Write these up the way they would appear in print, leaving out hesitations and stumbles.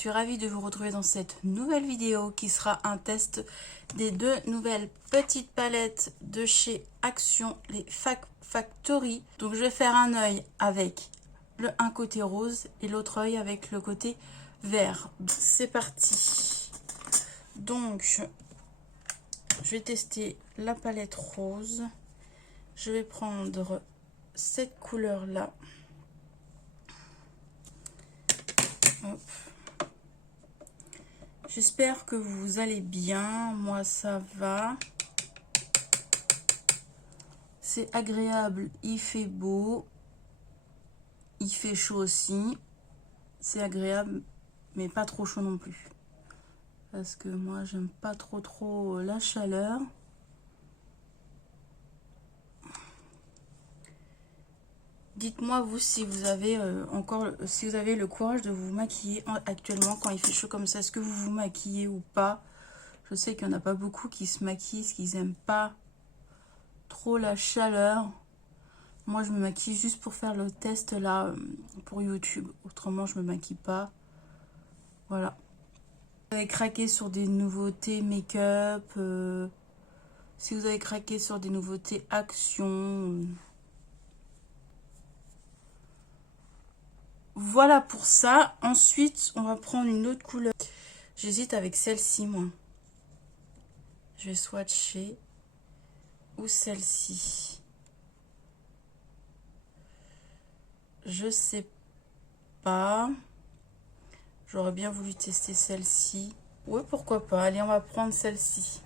suis ravie de vous retrouver dans cette nouvelle vidéo qui sera un test des deux nouvelles petites palettes de chez Action, les Factory. Donc je vais faire un œil avec un côté rose et l'autre œil avec le côté vert. C'est parti. Donc je vais tester la palette rose. Je vais prendre cette couleur là. J'espère que vous allez bien. Moi ça va. C'est agréable, il fait beau, il fait chaud aussi. C'est agréable mais pas trop chaud non plus, parce que moi j'aime pas trop la chaleur. Dites-moi vous si vous avez si vous avez le courage de vous maquiller actuellement quand il fait chaud comme ça. Est-ce que vous vous maquillez ou pas? Je sais qu'il n'y en a pas beaucoup qui se maquillent parce qu'ils n'aiment pas trop la chaleur. Moi je me maquille juste pour faire le test là pour YouTube. Autrement je me maquille pas. Voilà. Vous avez craqué sur des nouveautés make-up, si vous avez craqué sur des nouveautés Action. Voilà pour ça. Ensuite, on va prendre une autre couleur. J'hésite avec celle-ci, moi. Je vais swatcher. Ou celle-ci. Je sais pas. J'aurais bien voulu tester celle-ci. Oui, pourquoi pas. Allez, on va prendre celle-ci.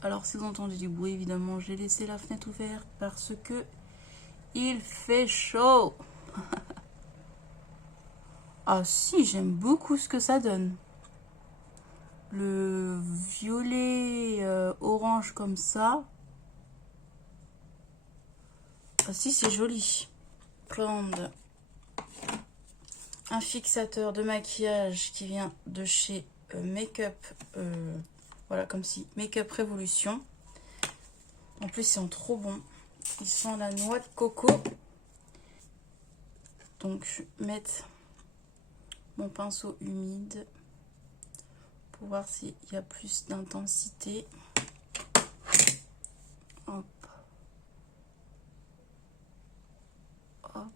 Alors, si vous entendez du bruit, évidemment, j'ai laissé la fenêtre ouverte parce que il fait chaud. Ah si, j'aime beaucoup ce que ça donne. Le violet orange comme ça. Ah si, c'est joli. Prendre un fixateur de maquillage qui vient de chez Make-up. Voilà, comme si Make-up Révolution. En plus, ils sont trop bons. Ils sont à la noix de coco. Donc, je vais mettre mon pinceau humide pour voir s'il y a plus d'intensité. Hop. Hop.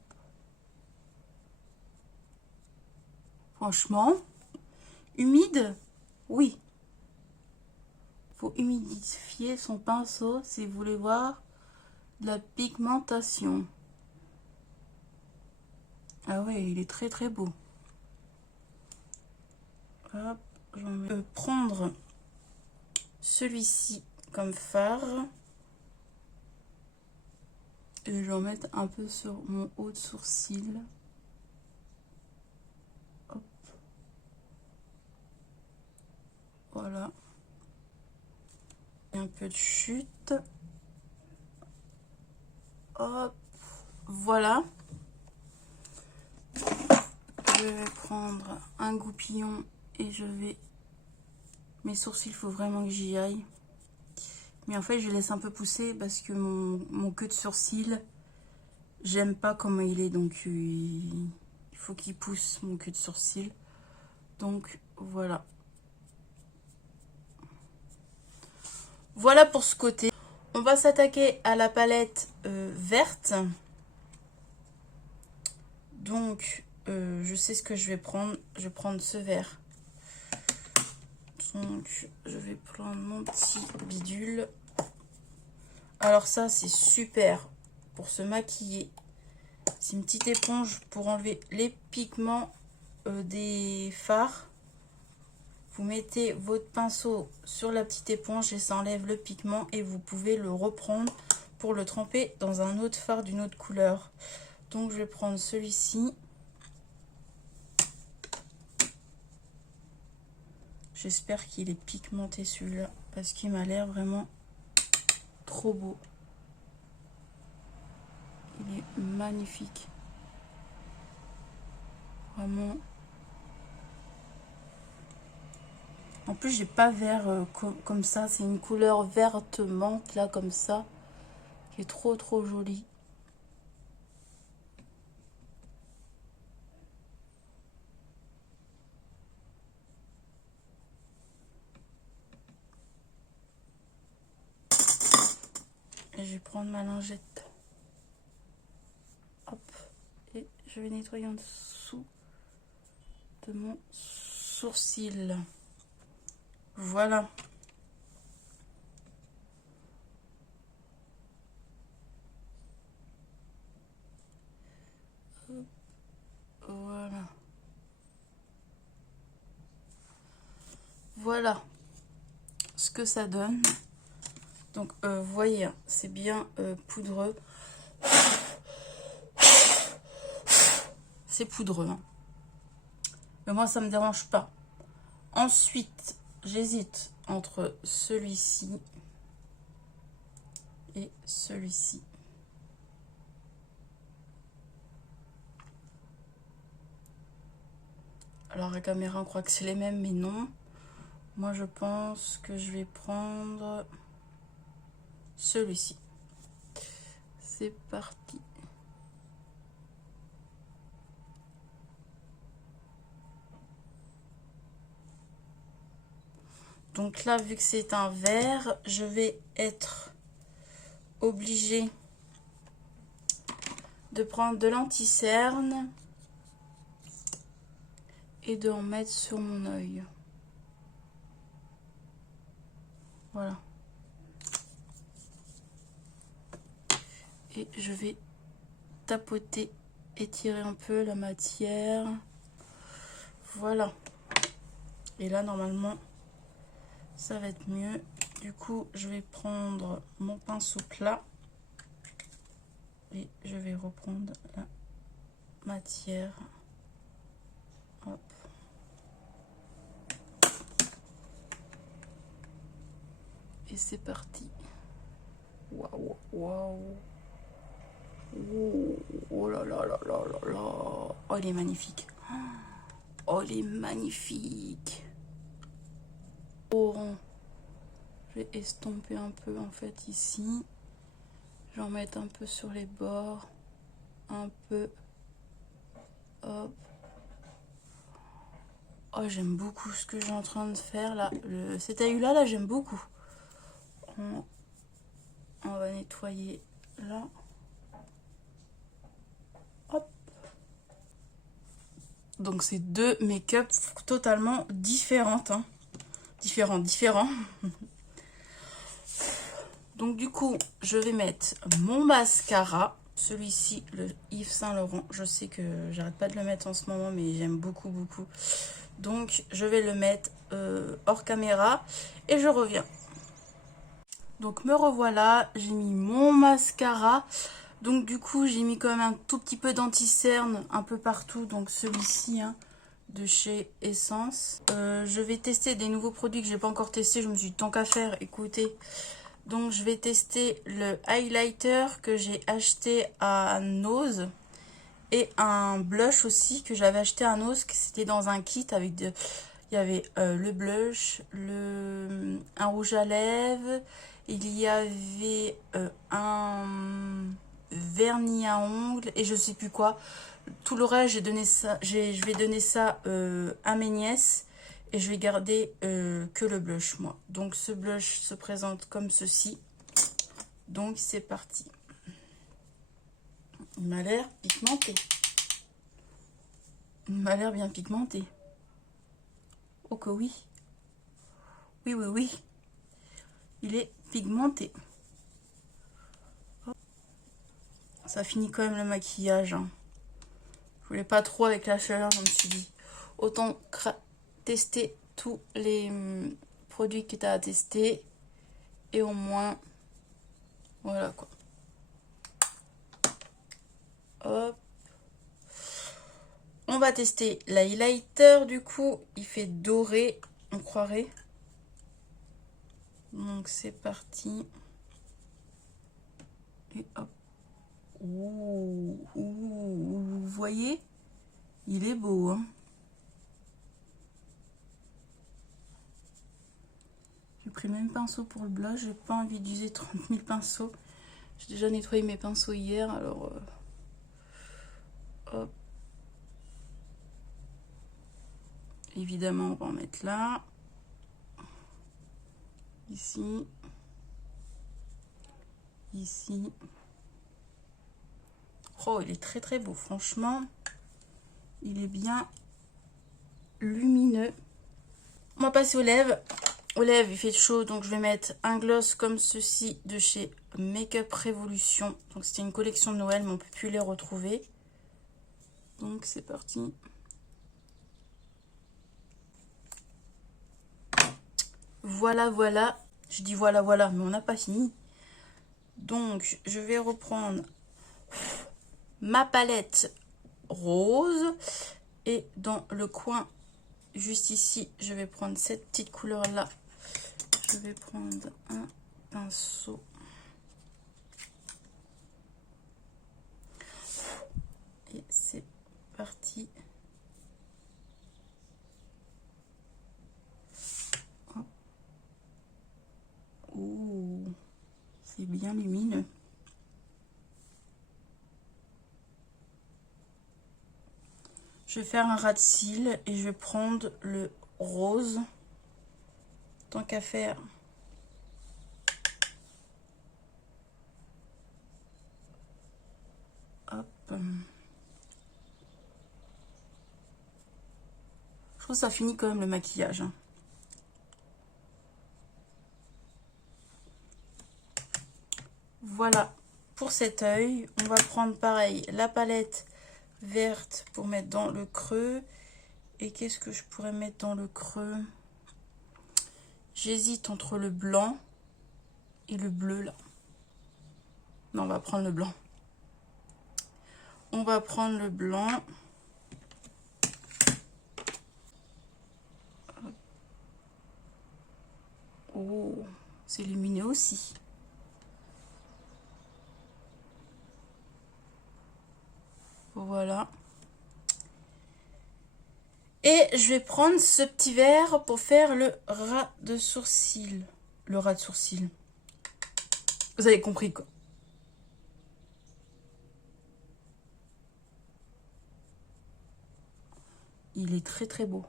Franchement, humide, oui. Faut humidifier son pinceau si vous voulez voir de la pigmentation. Ah ouais, il est très beau. Hop, je vais prendre celui-ci comme fard. Et je vais en mettre un peu sur mon haut de sourcil. Hop. Voilà. Un peu de chute. Hop. Voilà. Je vais prendre un goupillon et je vais... Mes sourcils, il faut vraiment que j'y aille. Mais en fait, je laisse un peu pousser parce que mon queue de sourcil, j'aime pas comment il est. Donc, il faut qu'il pousse mon queue de sourcil. Donc, voilà. Voilà pour ce côté. On va s'attaquer à la palette verte. Donc, je sais ce que je vais prendre. Je vais prendre ce vert. Donc, je vais prendre mon petit bidule. Alors ça, c'est super pour se maquiller. C'est une petite éponge pour enlever les pigments des fards. Vous mettez votre pinceau sur la petite éponge et ça enlève le pigment. Et vous pouvez le reprendre pour le tremper dans un autre fard d'une autre couleur. Donc, je vais prendre celui-ci. J'espère qu'il est pigmenté celui-là parce qu'il m'a l'air vraiment trop beau. Il est magnifique. Vraiment. En plus, j'ai pas vert comme ça. C'est une couleur verte menthe là comme ça. Qui est trop jolie. je vais prendre ma lingette. Hop. Et je vais nettoyer en dessous de mon sourcil. Voilà. Voilà. Voilà ce que ça donne. Donc, vous voyez, c'est bien poudreux. C'est poudreux. Hein. Mais moi, ça me dérange pas. Ensuite, j'hésite entre celui-ci et celui-ci. Alors, la caméra, on croit que c'est les mêmes, mais non. Moi, je pense que je vais prendre celui-ci. C'est parti. Donc là, vu que c'est un vert, je vais être obligée de prendre de l'anti-cerne et de en mettre sur mon œil. Voilà. Et je vais tapoter, étirer un peu la matière. Voilà. Et là, normalement, ça va être mieux. Du coup, je vais prendre mon pinceau plat et je vais reprendre la matière. Hop. Et c'est parti. Waouh, waouh. Oh là là là là là là. Oh, il est magnifique. Oh, il est magnifique. Oh, je vais estomper un peu en fait ici. Je vais en mettre un peu sur les bords. Un peu. Hop. Oh, j'aime beaucoup ce que j'ai en train de faire là. Cet aïeul là, j'aime beaucoup. On va nettoyer là. Hop. Donc c'est deux make-up totalement différentes. Hein. Différents. Donc du coup, je vais mettre mon mascara. Celui-ci, le Yves Saint Laurent. Je sais que j'arrête pas de le mettre en ce moment, mais j'aime beaucoup, beaucoup. Donc je vais le mettre hors caméra et je reviens. Donc me revoilà, j'ai mis mon mascara. Donc du coup, j'ai mis quand même un tout petit peu d'anti-cerne un peu partout. Donc celui-ci, hein, de chez Essence. Je vais tester des nouveaux produits que j'ai pas encore testé. Je me suis dit tant qu'à faire, écoutez. Donc je vais tester le highlighter que j'ai acheté à Nose. Et un blush aussi que j'avais acheté à Nose. C'était dans un kit avec de... Il y avait le blush, un rouge à lèvres. Il y avait un vernis à ongles et je sais plus quoi. Tout le reste, je vais donner ça à mes nièces et je vais garder que le blush moi. Donc ce blush se présente comme ceci. Donc c'est parti. Il m'a l'air pigmenté. Il m'a l'air bien pigmenté. Oh que oui. Oui, oui, oui. Il est pigmenté. Ça finit quand même le maquillage. Hein. Je voulais pas trop avec la chaleur, je me suis dit. Autant tester tous les produits que tu as à tester. Et au moins, voilà quoi. Hop. On va tester l'highlighter du coup. Il fait doré, on croirait. Donc c'est parti. Et hop. Ouh, vous voyez, il est beau. Hein. J'ai pris le même pinceau pour le blush. J'ai pas envie d'user 30 000 pinceaux. J'ai déjà nettoyé mes pinceaux hier, alors... hop. Évidemment, on va en mettre là. Ici. ici. Oh, il est très très beau, franchement. Il est bien lumineux. On va passer aux lèvres. Aux lèvres, il fait chaud, donc je vais mettre un gloss comme ceci de chez Make-up Révolution. Donc c'était une collection de Noël, mais on ne peut plus les retrouver. Donc c'est parti. Voilà, voilà. Je dis voilà, voilà, mais on n'a pas fini. Donc je vais reprendre ma palette rose. Et dans le coin, juste ici, je vais prendre cette petite couleur-là. Je vais prendre un pinceau. Et c'est parti. Oh, c'est bien lumineux. Je vais faire un ras de cils et je vais prendre le rose. Tant qu'à faire. Hop. Je trouve que ça finit quand même le maquillage. Voilà pour cet œil. On va prendre pareil la palette verte pour mettre dans le creux. Et qu'est-ce que je pourrais mettre dans le creux? J'hésite entre le blanc et le bleu là. Non, on va prendre le blanc. On va prendre le blanc. Oh, c'est lumineux aussi. Voilà. Et je vais prendre ce petit verre pour faire le ras de sourcil. Le ras de sourcil. Vous avez compris quoi. Il est très très beau.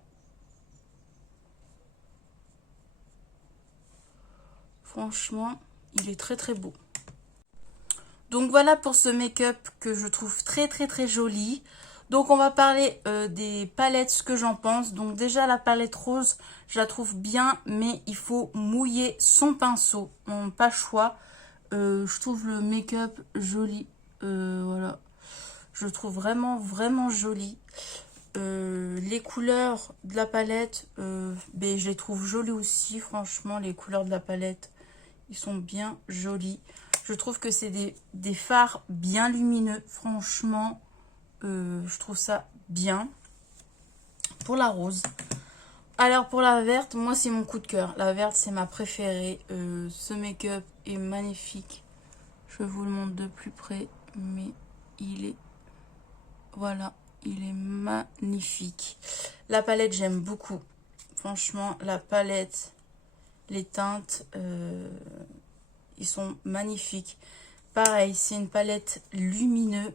Franchement, il est très très beau. Donc voilà pour ce make-up que je trouve très très très joli. Donc on va parler des palettes, ce que j'en pense. Donc déjà la palette rose, je la trouve bien, mais il faut mouiller son pinceau. On n'a pas le choix. Je trouve le make-up joli. Voilà. Je le trouve vraiment vraiment joli. Les couleurs de la palette, ben, je les trouve jolies aussi. Franchement, les couleurs de la palette, ils sont bien jolis. Je trouve que c'est des fards bien lumineux. Franchement, je trouve ça bien. Pour la rose. Alors pour la verte, moi c'est mon coup de cœur. La verte c'est ma préférée. Ce make-up est magnifique. Je vous le montre de plus près. Mais il est... Voilà, il est magnifique. La palette j'aime beaucoup. Franchement, la palette, les teintes, ils sont magnifiques. Pareil, c'est une palette lumineuse.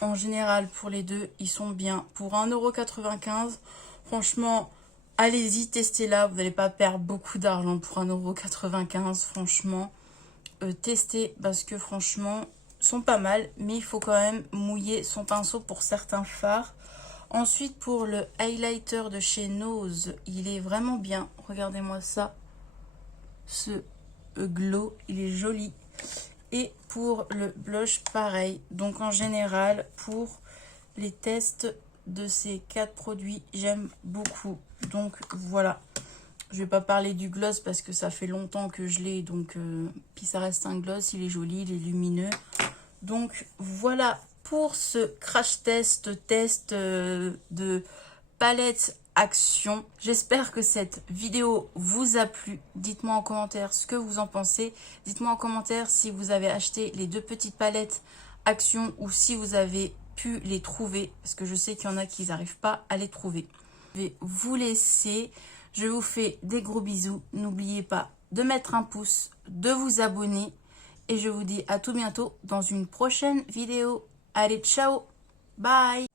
En général, pour les deux, ils sont bien. Pour 1,95 €, franchement, allez-y, testez-la. Vous n'allez pas perdre beaucoup d'argent pour 1,95 €. Franchement, testez parce que franchement, ils sont pas mal. Mais il faut quand même mouiller son pinceau pour certains fards. Ensuite, pour le highlighter de chez Nose, il est vraiment bien. Regardez-moi ça. Ce glow, il est joli. Et pour le blush, pareil. Donc en général, pour les tests de ces 4 produits, j'aime beaucoup. Donc voilà. Je vais pas parler du gloss parce que ça fait longtemps que je l'ai. Donc puis ça reste un gloss, il est joli, il est lumineux. Donc voilà pour ce crash test de palette Action. J'espère que cette vidéo vous a plu. Dites-moi en commentaire ce que vous en pensez. Dites-moi en commentaire si vous avez acheté les 2 petites palettes Action ou si vous avez pu les trouver. Parce que je sais qu'il y en a qui n'arrivent pas à les trouver. Je vais vous laisser. Je vous fais des gros bisous. N'oubliez pas de mettre un pouce, de vous abonner. Et je vous dis à tout bientôt dans une prochaine vidéo. Allez, ciao, bye.